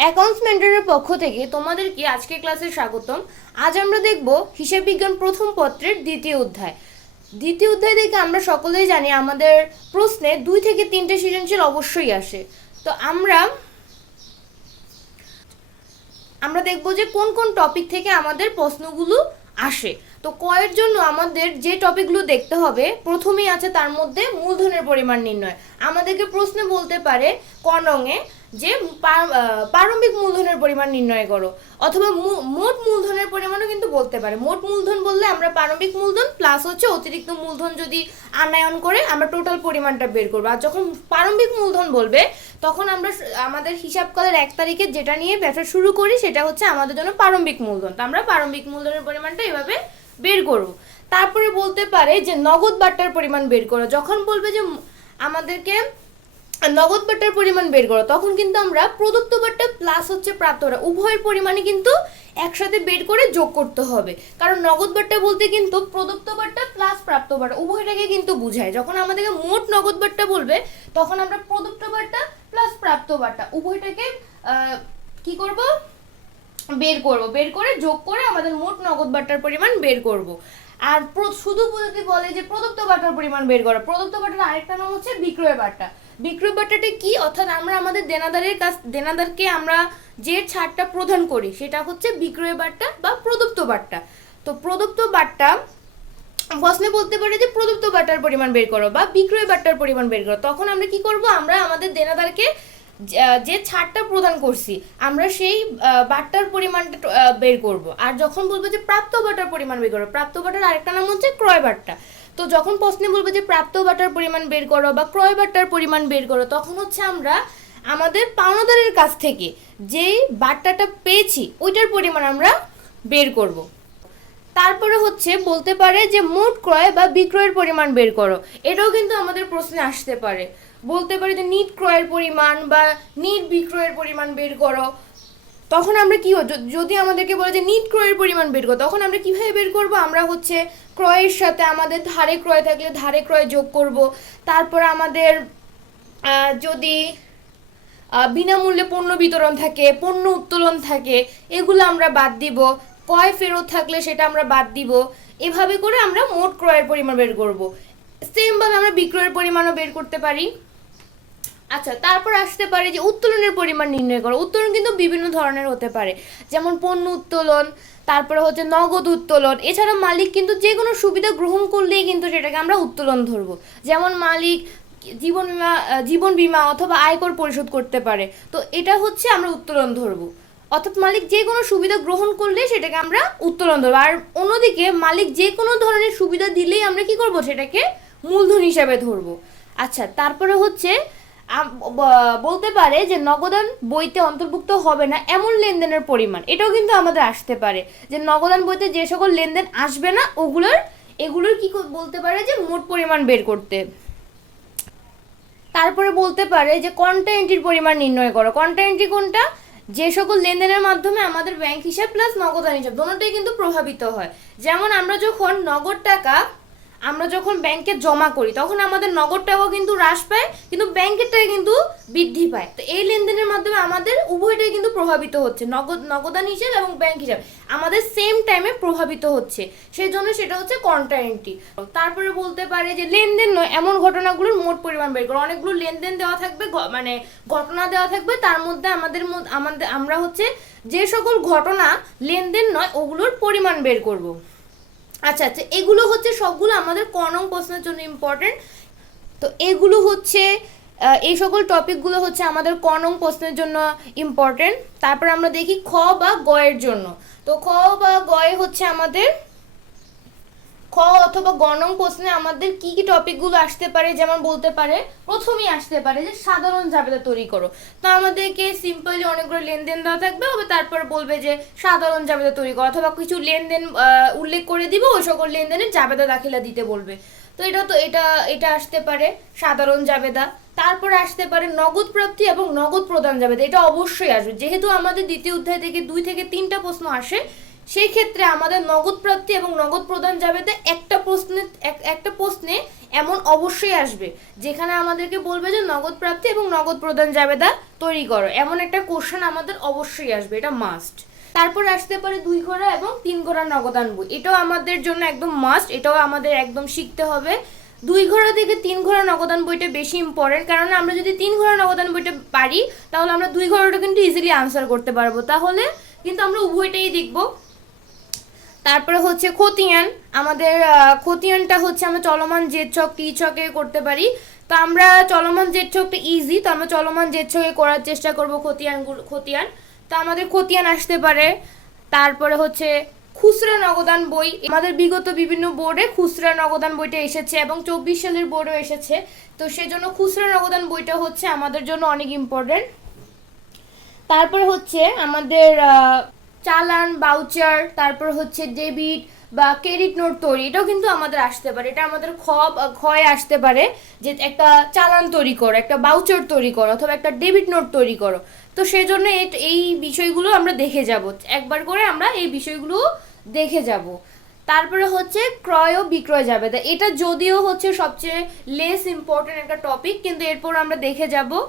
Accounts মেন্টরের পক্ষ থেকে তোমাদেরকে আজকে ক্লাসে স্বাগতম। আজ আমরা দেখব হিসাব বিজ্ঞান প্রথম পত্রের দ্বিতীয় অধ্যায়। দ্বিতীয় অধ্যায় থেকে আমরা সকলেই জানি আমাদের প্রশ্নে দুই থেকে তিনটে সৃজনশীল অবশ্যই আসে। তো আমরা আমরা দেখব যে কোন কোন টপিক থেকে আমাদের প্রশ্নগুলো আসে। তো কয়ের জন্য আমাদের যে টপিকগুলো দেখতে হবে, প্রথমেই আছে তার মধ্যে মূলধনের পরিমাণ নির্ণয়। আমাদেরকে প্রশ্নে বলতে পারে কনঙে যে প্রারম্ভিক মূলধনের পরিমাণ নির্ণয় করো, অথবা মোট মূলধনের পরিমাণও কিন্তু বলতে পারে। মোট মূলধন বললে আমরা প্রারম্ভিক মূলধন প্লাস হচ্ছে অতিরিক্ত মূলধন যদি আনায়ন করে, আমরা টোটাল পরিমাণটা বের করব। আর যখন প্রারম্ভিক মূলধন বলবে, তখন আমরা আমাদের হিসাব করার এক তারিখে যেটা নিয়ে ব্যবসা শুরু করি, সেটা হচ্ছে আমাদের জন্য প্রারম্ভিক মূলধন। তো আমরা প্রারম্ভিক মূলধনের পরিমাণটা এভাবে বের করো। তারপরে বলতে পারে যে নগদ বাট্টার পরিমাণ বের করো। যখন বলবে যে আমাদেরকে নগদ বাট্টার পরিমাণ বের করো, তখন কিন্তু আমরা প্রদত্ত বাট্টা প্লাস হচ্ছে প্রাপ্ত বাট্টা উভয়ের পরিমাণে কিন্তু একসাথে বের করে যোগ করতে হবে। কারণ নগদ বাট্টা বলতে কিন্তু প্রদত্ত বাট্টা প্লাস প্রাপ্ত বাট্টা, উভয়টাকে কিন্তু বুঝায়। যখন আমাদেরকে মোট নগদ বাট্টা বলবে, তখন আমরা প্রদত্ত বাট্টা প্লাস প্রাপ্ত বাট্টা, উভয়টাকে কি করব? বের করব। বের করে যোগ করে আমাদের মোট নগদ বাট্টার পরিমাণ বের করব। আর শুধু যদি বলে যে প্রদত্ত বাটার পরিমাণ বের করো। প্রদত্ত বাট্টার আরেকটা নাম হচ্ছে বিক্রয় বাট্টা বিক্রয় বাট্টাটা কি? অর্থাৎ আমরা আমাদের দেনাদারের কাছ, দেনাদারকে আমরা যে ছাড়টা প্রদান করি, সেটা হচ্ছে বিক্রয় বাট্টা বা প্রদত্ত বাট্টা তো প্রদত্ত বাট্টা প্রশ্নে বলতে পারে যে প্রদত্ত বাট্টার পরিমাণ বের করো বা বিক্রয় বাট্টার পরিমাণ বের করো। তখন আমরা কি করব? আমরা আমাদের দেনাদারকে যে- ছাড়টা প্রদান করছি আমরা সেই আহ, বাট্টার পরিমাণটা বের করব। আর যখন বলব যে প্রাপ্ত বাটার পরিমাণ বের করো প্রাপ্ত বাটার আরেকটা নাম হচ্ছে ক্রয় বাট্টা। তো যখন প্রশ্নে বলবে যে প্রাপ্ত বাটার পরিমাণ বের করো বা ক্রয় বাটার পরিমাণ বের করো তখন হচ্ছে আমরা আমাদের পাওনাদারের কাছ থেকে যেই বাট্টাটা পেয়েছি ওইটার পরিমাণ আমরা বের করব। তারপরে হচ্ছে বলতে পারে যে মোট ক্রয় বা বিক্রয়ের পরিমাণ বের করো। এটাও কিন্তু আমাদের প্রশ্নে আসতে পারে। বলতে পারি যে নিট ক্রয়ের পরিমাণ বা নিট বিক্রয়ের পরিমাণ বের করো। তখন আমরা কি যদি আমাদেরকে বলে যে নিট ক্রয়ের পরিমাণ বের করো, তখন আমরা কীভাবে বের করব? আমরা হচ্ছে ক্রয়ের সাথে আমাদের ধারে ক্রয় থাকলে ধারে ক্রয় যোগ করব। তারপর আমাদের যদি বিনামূল্যে পণ্য বিতরণ থাকে, পণ্য উত্তোলন থাকে, এগুলো আমরা বাদ দিব। ক্রয় ফেরত থাকলে সেটা আমরা বাদ দিব। এভাবে করে আমরা মোট ক্রয়ের পরিমাণ বের করব। সেমভাবে আমরা বিক্রয়ের পরিমাণও বের করতে পারি। আচ্ছা তারপর আসতে পারে যে উত্তোলনের পরিমাণ নির্ণয় করো। উত্তোলন কিন্তু বিভিন্ন ধরনের হতে পারে। যেমন পণ্য উত্তোলন, তারপরে হচ্ছে নগদ উত্তোলন। এছাড়া মালিক কিন্তু যে কোনো সুবিধা গ্রহণ করলেই কিন্তু সেটাকে আমরা উত্তোলন ধরবো। যেমন মালিক জীবন বিমা জীবন বিমা অথবা আয়কর পরিশোধ করতে পারে। তো এটা হচ্ছে আমরা উত্তোলন ধরবো। অর্থাৎ মালিক যে কোনো সুবিধা গ্রহণ করলে সেটাকে আমরা উত্তোলন ধরবো। আর অন্যদিকে মালিক যে কোনো ধরনের সুবিধা দিলেই আমরা কি করব? সেটাকে মূলধন হিসাবে ধরবো। আচ্ছা তারপরে হচ্ছে বলতে পারে যে নগদান বইতে অন্তর্ভুক্ত হবে না এমন লেনদেনের পরিমাণ। এটাও কিন্তু আমাদের আসতে পারে যে নগদান বইতে যে সকল লেনদেন আসবে না, ওগুলোর, এগুলোর কি বলতে পারে যে মোট পরিমাণ বের করতে। তারপরে বলতে পারে যে কন্টা এন্ট্রির পরিমাণ নির্ণয় করো। কন্টা এন্ট্রি কোনটা? যে সকল লেনদেনের মাধ্যমে আমাদের ব্যাংক হিসাব প্লাস নগদান হিসাব দুটোই কিন্তু প্রভাবিত হয়। যেমন আমরা যখন নগদ টাকা আমরা যখন ব্যাংকে জমা করি, তখন আমাদের নগদ টাকাও কিন্তু হ্রাস পায়, কিন্তু ব্যাংকের টাকা কিন্তু বৃদ্ধি পায়। তো এই লেনদেনের মাধ্যমে আমাদের উভয়টাই কিন্তু প্রভাবিত হচ্ছে, নগদ, নগদান হিসাব এবং ব্যাংক হিসাব। আমাদের সেম টাইমে প্রভাবিত হচ্ছে, সেই জন্য সেটা হচ্ছে কন্ট্রা এন্ট্রি তারপরে বলতে পারে যে লেনদেন নয়, এমন ঘটনাগুলোর মোট পরিমাণ বের করো। অনেকগুলো লেনদেন দেওয়া থাকবে মানে ঘটনা দেওয়া থাকবে, তার মধ্যে আমাদের আমাদের, আমরা হচ্ছে যে সকল ঘটনা, লেনদেন নয়, ওগুলোর পরিমাণ বের করব। আচ্ছা আচ্ছা এগুলো হচ্ছে সবগুলো আমাদের কনং প্রশ্নের জন্য ইম্পর্টেন্ট তো এগুলো হচ্ছে এই সকল টপিকগুলো হচ্ছে আমাদের কনং প্রশ্নের জন্য ইম্পর্টেন্ট তারপর আমরা দেখি খ বা গয়ের জন্য। তো খ বা গয় হচ্ছে আমাদের খ অথবা গণং প্রশ্নে আমাদের কি কি টপিকগুলো আসতে পারে, যেমন বলতে পারে, প্রথমেই আসতে পারে যে সাধারণ জাবেদা তৈরি করো। তো আমাদেরকে সিম্পলি অনেকগুলো লেনদেন দেওয়া থাকবে, হবে তারপর বলবে যে সাধারণ জাবেদা তৈরি করো, অথবা কিছু লেনদেন উল্লেখ করে দিবে, ওই সকল লেনদেনের জাবেদা দাখিলা দিতে বলবে। তো এটা তো, এটা এটা আসতে পারে সাধারণ জাবেদা তারপরে আসতে পারে নগদ প্রাপ্তি এবং নগদ প্রদান জাবেদা এটা অবশ্যই আসবে। যেহেতু আমাদের দ্বিতীয় অধ্যায় থেকে দুই থেকে তিনটা প্রশ্ন আসে সেই ক্ষেত্রে আমাদের নগদ প্রাপ্তি এবং নগদ প্রদান যাবেতে একটা প্রশ্নে একটা প্রশ্নে এমন অবশ্যই আসবে, যেখানে আমাদেরকে বলবে যে নগদ প্রাপ্তি এবং নগদ প্রদান জাবেদা তৈরি করো। এমন একটা কোশ্চেন আমাদের অবশ্যই আসবে, এটা মাস্ট তারপর আসতে পারে দুই ঘোড়া এবং তিন ঘোড়া নগদান বই এটাও আমাদের জন্য একদম মাস্ট এটাও আমাদের একদম শিখতে হবে। দুই ঘোড়া থেকে তিন ঘোড়া নগদান বইটা বেশি ইম্পর্টেন্ট কারণ আমরা যদি তিন ঘোড়া নগদান বইটা পারি, তাহলে আমরা দুই ঘোড়াটা কিন্তু ইজিলি আনসার করতে পারব। তাহলে কিন্তু আমরা উভয়টাই দেখব। তারপরে হচ্ছে খতিয়ান। আমাদের খতিয়ানটা হচ্ছে আমরা চলমান জেদ ছক, টি ছকে করতে পারি। তো আমরা চলমান জেদ ছকটা ইজি তো আমরা চলমান জেদ ছকে করার চেষ্টা করব খতিয়ান খতিয়ান। তো আমাদের খতিয়ান আসতে পারে। তারপরে হচ্ছে খুচরা নগদান বই। আমাদের বিগত বিভিন্ন বোর্ডে খুচরা নগদান বইটা এসেছে এবং চব্বিশ সালের বোর্ডও এসেছে। তো সেজন্য খুচরা নগদান বইটা হচ্ছে আমাদের জন্য অনেক ইম্পর্টেন্ট তারপরে হচ্ছে আমাদের চালান বাউচার তারপর হচ্ছে ডেবিট বা ক্রেডিট নোট তৈরি। এটাও কিন্তু আমাদের আসতে পারে। এটা আমাদের খ ক্ষয় আসতে পারে যে একটা চালান তৈরি করো, একটা বাউচার তৈরি করো অথবা একটা ডেবিট নোট তৈরি করো। তো সেই জন্য এই- এই বিষয়গুলো আমরা দেখে যাব। একবার করে আমরা এই বিষয়গুলো দেখে যাব। তারপরে হচ্ছে ক্রয় ও বিক্রয় যাবে এটা যদিও হচ্ছে সবচেয়ে লেস ইম্পর্টেন্ট একটা টপিক কিন্তু এরপর আমরা দেখে যাব।